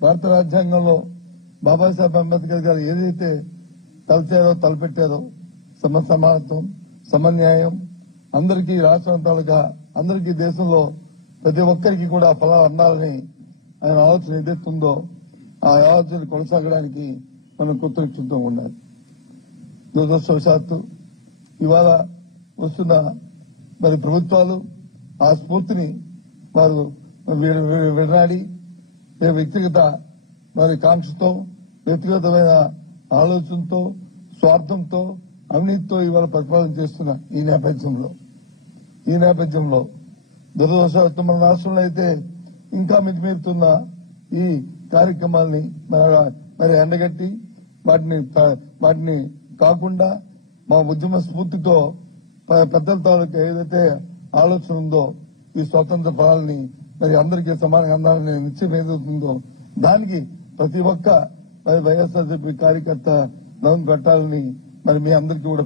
భారత రాజ్యాంగంలో బాబాసాహెబ్ అంబేద్కర్ గారు ఏదైతే తలపెట్టారో సమానత్వం, సమన్యాయం, అందరికీ రాష్ట్రాంతాలుగా అందరికీ దేశంలో ప్రతి ఒక్కరికి కూడా ఫలాలు అందాలని ఆయన ఆలోచన ఏదైతుందో ఆ ఆలోచన కొనసాగడానికి మనం కృతజ్ఞతతో ఉండాలి. దురదృష్టవశాత్తు ఇవాళ వస్తున్న మరి ప్రభుత్వాలు ఆ స్ఫూర్తిని వారు విడనాడి వ్యక్తిగత మరి కాంక్షతో, వ్యక్తిగతమైన ఆలోచనతో, స్వార్థంతో, అవినీతితో ఇవాళ పరిపాలన చేస్తున్న ఈ నేపథ్యంలో దురదృష్టవశాత్తు మన రాష్ట్రంలో అయితే ఇంకా మితిమీరుతున్న ఈ కార్యక్రమాల్ని మరి ఎండగట్టి వాటిని కాకుండా మా ఉద్యమ స్ఫూర్తితో పెద్దల తాలూకు ఏదైతే ఆలోచన ఉందో ఈ స్వతంత్ర ఫలాల్ని మరి అందరికీ సమానంగా అందాలని నిశ్చయం ఏదవుతుందో దానికి ప్రతి ఒక్క వైఎస్ఆర్సీపీ కార్యకర్త నవ్వు పెట్టాలని మరి మీ అందరికీ కూడా